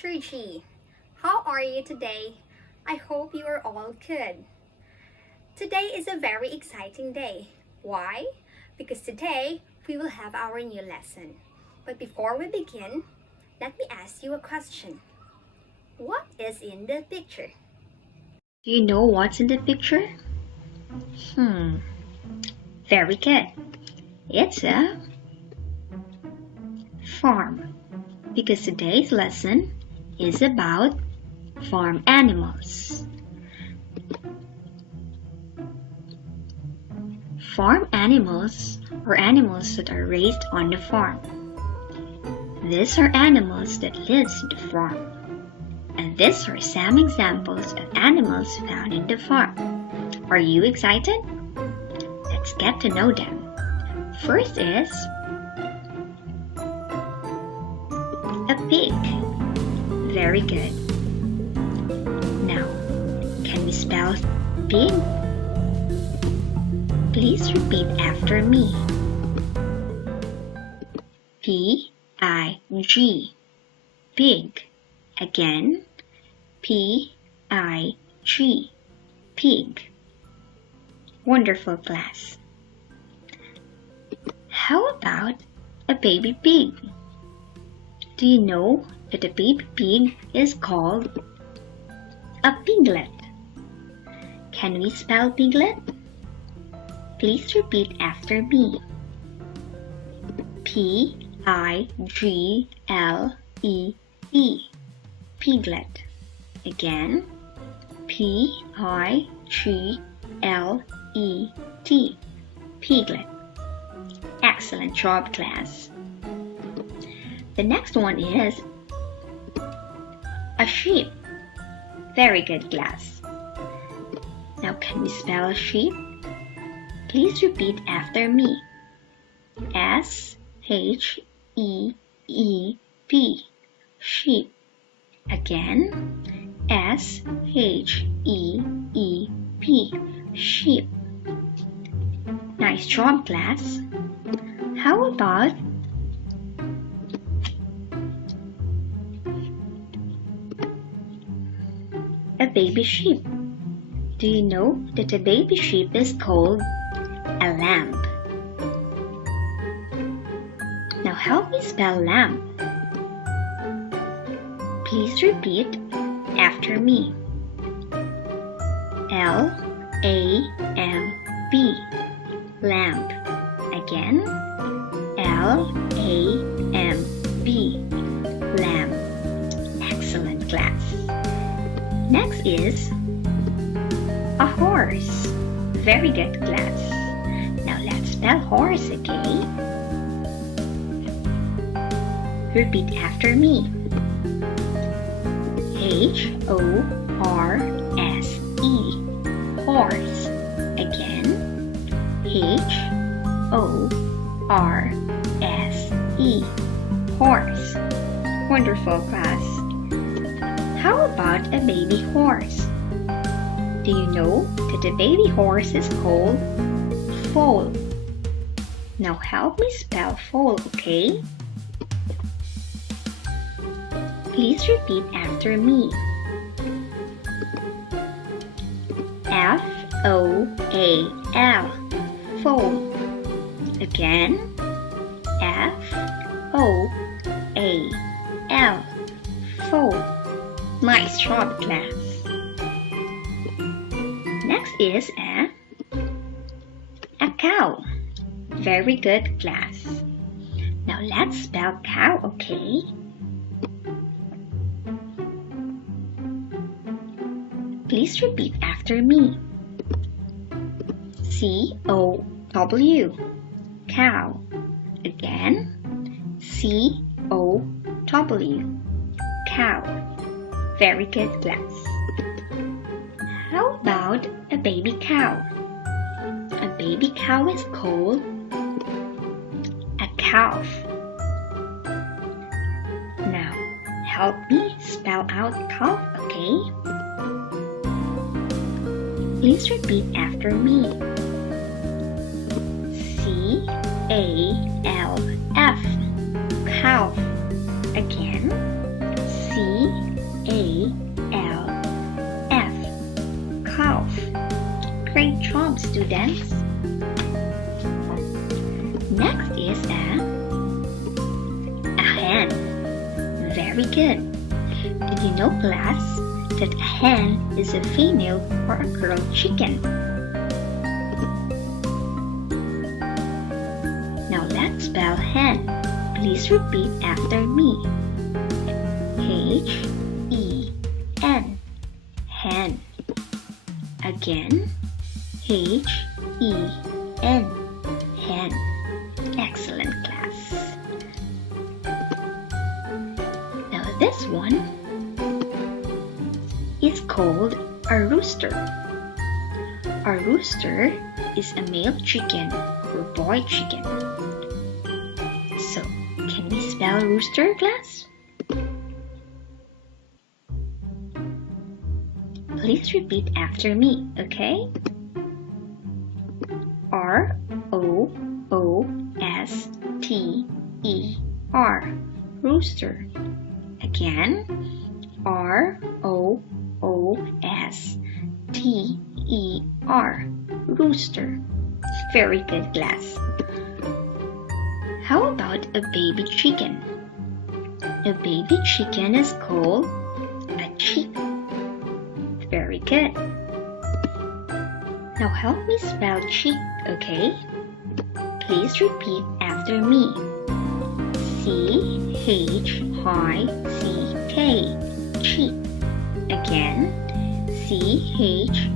Teacher G. How are you today? I hope you are all good. Today is a very exciting day. Why? Because today we will have our new lesson. But before we begin, let me ask you a question. What is in the picture? Do you know what's in the picture? Very good. It's a farm. Because today's lesson is about farm animals. Farm animals are animals that are raised on the farm. These are animals that lives in the farm. And these are some examples of animals found in the farm. Are you excited? Let's get to know them. First is a pig. Very good. Now, can we spell pig? Please repeat after me. P-I-G. Pig. Again. P-I-G. Pig. Wonderful, class. How about a baby pig? Do you know that a baby pig is called a piglet? Can we spell piglet? Please repeat after me. P-I-G-L-E-T. Piglet. Again. P-I-G-L-E-T. Piglet. Excellent job, class. The next one is a sheep. Very good, class. Now, can we spell sheep? Please repeat after me. S-H-E-E-P. Sheep. Again. S-H-E-E-P. Sheep. Nice job, class. How about a baby sheep? Do you know that a baby sheep is called a lamb? Now help me spell lamb. Please repeat after me. L-A-M-B. Lamb. Again. L-A-M-B. Lamb. Excellent, class. Next is a horse. Very good, class. Now let's spell horse, okay? Repeat after me. H-O-R-S-E. Horse. Again. H-O-R-S-E. Horse. Wonderful, class. How about a baby horse? Do you know that a baby horse is called foal? Now help me spell foal, okay? Please repeat after me. F-O-A-L. Foal. Again. F-O-A-L. Foal. Nice job, class. Next is a cow. Very good, class. Now let's spell cow, okay? Please repeat after me. C-O-W. Cow. Again. C-O-W. Cow. Very good, class. How about a baby cow? A baby cow is called a calf. Now, help me spell out calf, okay? Please repeat after me. C-A-L-F. Calf. Again. C-A-L-F. Calf. Great job, students. Next is a hen. Very good. Did you know, class, that a hen is a female or a girl chicken? Now let's spell hen. Please repeat after me. H-E-N. Hen. Again. H-E-N. Hen. Excellent, class. Now this one is called a rooster. A rooster is a male chicken or boy chicken. So, can we spell rooster, class? Please repeat after me, okay? R-O-O-S-T-E-R. Rooster. Again, R-O-O-S-T-E-R. Rooster. Very good, class. How about a baby chicken? A baby chicken is called a chick. Very good. Now help me spell chick, okay? Please repeat after me. C-H-I-C-K. Chick. Again. C-H-I-C-K.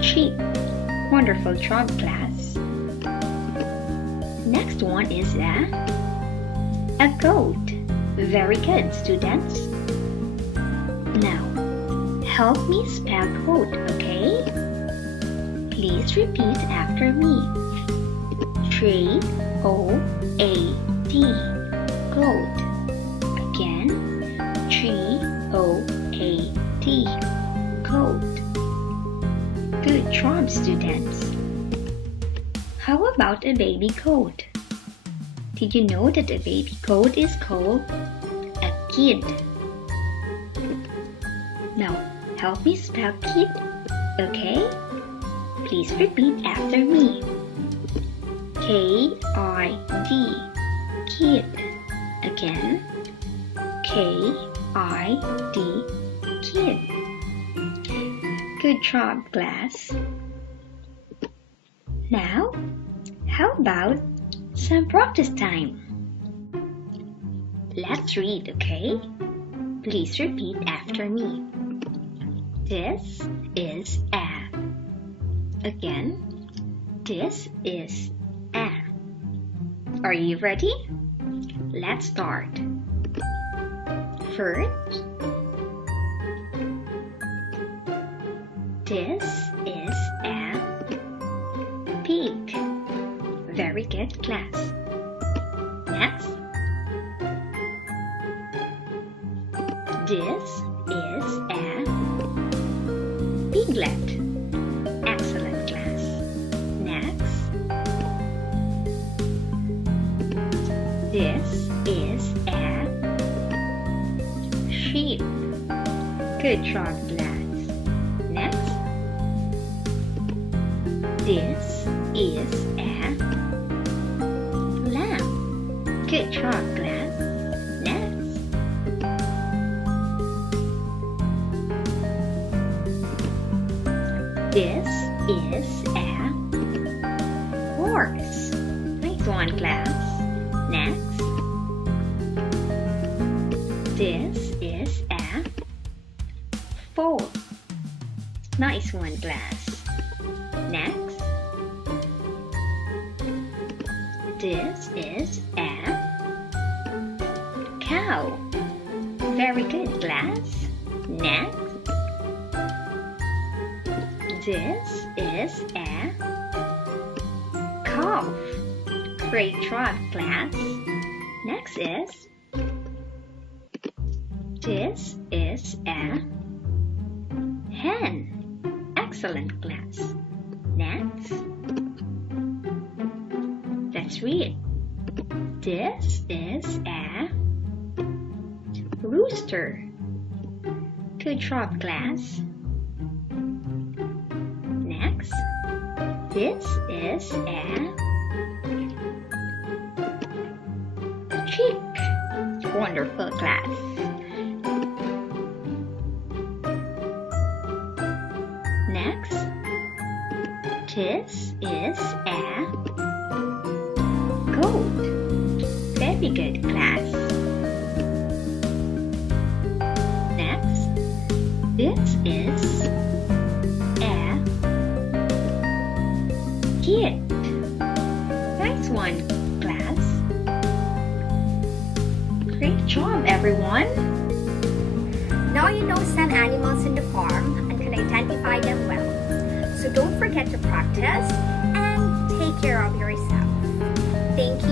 Chick. Wonderful job, class. Next one is a goat. Very good, students. Now, help me spell goat, okay? Please repeat after me. G-O-A-T. Goat. Again. G-O-A-T. Goat. Good job, students. How about a baby goat? Did you know that a baby goat is called a kid? Now, help me spell kid, okay? Please repeat after me. K-I-D. Kid. Again. K-I-D. Kid. Good job, class. Now, how about some practice time? Let's read, okay? Please repeat after me. This is a. Again, this is a. Are you ready? Let's start. First, this is a pig. Very good, class. Next, this is a piglet. Excellent, class. Next, this is a sheep. Good job, class. Next, this is a lamb. Good job, class. Next, this is a horse. Nice one, class. Next, this is a foal. Nice one, class. Next, this is a cow. Very good, class. Next, this is a calf. Great job, class. Next is, this is a hen. Excellent, class. Next, let's read. This is a rooster. Good job, class. Next, this is a chick. Wonderful, class. Next, this is a goat. Very good, class. Next, this is a kid. Nice one, class. Great job, everyone. Now you know some animals in the farm and can identify them well. So don't forget to practice and take care of yourself. Thank you.